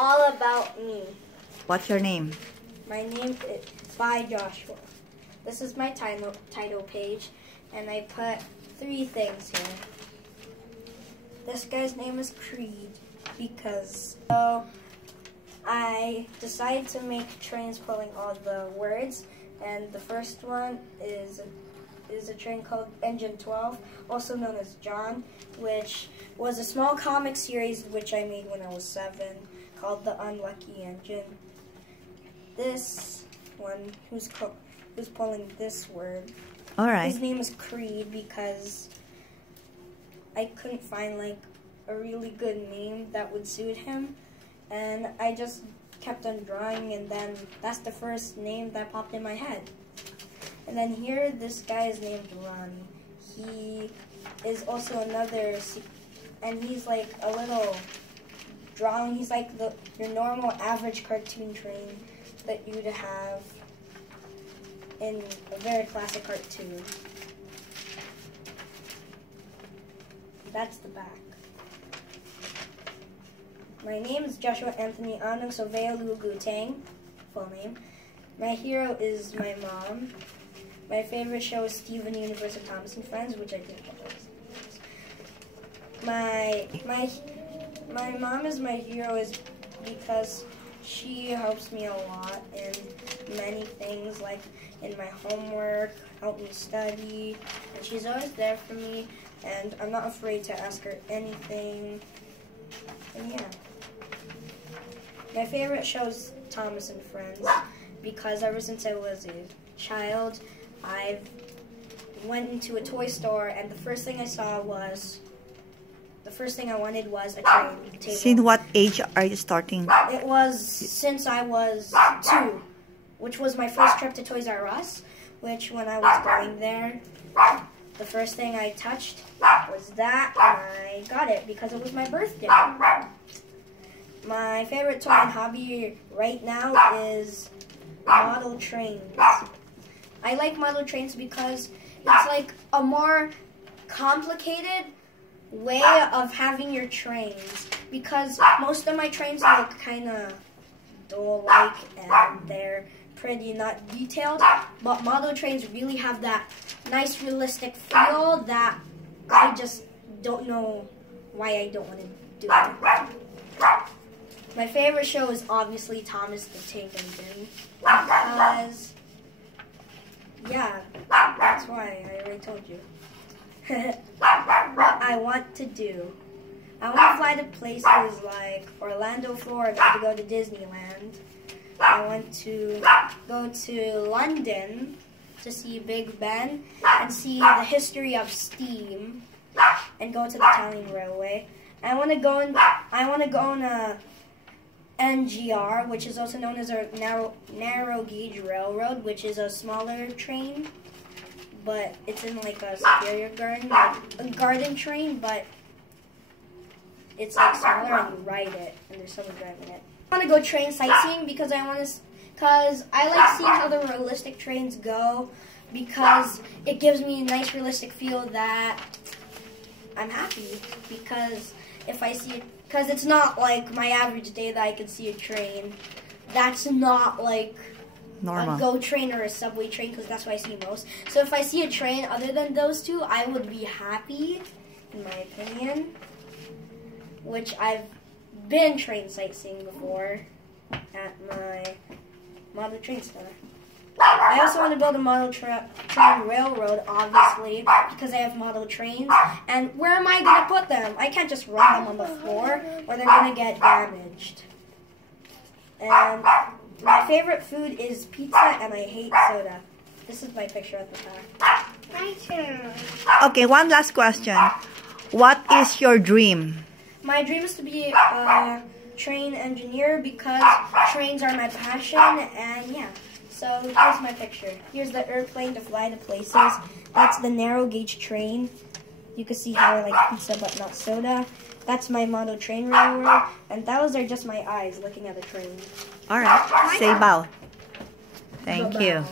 all about me. What's your name? My name is by Joshua. This is my title page, and I put 3 things here. This guy's name is Creed because I decided to make trains pulling all the words, and the first one is a train called Engine 12, also known as John, which was a small comic series which I made when I was 7, called The Unlucky Engine. This one, who's pulling this word, all right. His name is Creed because I couldn't find like a really good name that would suit him, and I just kept on drawing, and then that's the first name that popped in my head. And then here, this guy is named Ronnie. He is also another, and he's like a little drawing. He's like your normal average cartoon train that you'd have in a very classic cartoon. That's the back. My name is Joshua Anthony Anung Sovea Lugu Tang, full name. My hero is my mom. My favorite show is Steven Universe of Thomas and Friends, which I did a couple of My mom is my hero is because she helps me a lot in many things, like in my homework, help me study, and she's always there for me, and I'm not afraid to ask her anything, and yeah. My favorite show is Thomas and Friends because ever since I was a child, I went into a toy store, and the first thing I wanted was a train table. Since what age are you starting? It was since I was 2, which was my first trip to Toys R Us, which when I was going there, the first thing I touched was that, and I got it because it was my birthday. My favorite toy and hobby right now is model trains. I like model trains because it's like a more complicated way of having your trains, because most of my trains look kind of dull-like and they're pretty not detailed, but model trains really have that nice realistic feel that I just don't know why I don't want to do it. My favorite show is obviously Thomas the Tank Engine because, yeah, that's why, I already told you. What I want to do. I want to fly to places like Orlando, Florida to go to Disneyland. I want to go to London to see Big Ben and see the history of steam and go to the Italian Railway. I want to go on a NGR, which is also known as a narrow gauge railroad, which is a smaller train, but it's in like a Superior Garden, like a garden train, but it's like smaller and you ride it, and there's someone driving it. I want to go train sightseeing because I like seeing how the realistic trains go, because it gives me a nice realistic feel that I'm happy, because if I see it, because it's not like my average day that I can see a train. That's not like normal. A GO train or a subway train, because that's what I see most. So if I see a train other than those two, I would be happy, in my opinion. Which I've been train sightseeing before at my model train center. I also want to build a model train railroad, obviously, because I have model trains. And where am I going to put them? I can't just run them on the floor, or they're going to get damaged. And my favorite food is pizza, and I hate soda. This is my picture at the back. My turn. Okay, one last question. What is your dream? My dream is to be a train engineer because trains are my passion, and yeah. So here's my picture. Here's the airplane to fly to places. That's the narrow gauge train. You can see how I like pizza but not soda. That's my model train railroad, and those are just my eyes looking at the train. All right, say bow. Thank you.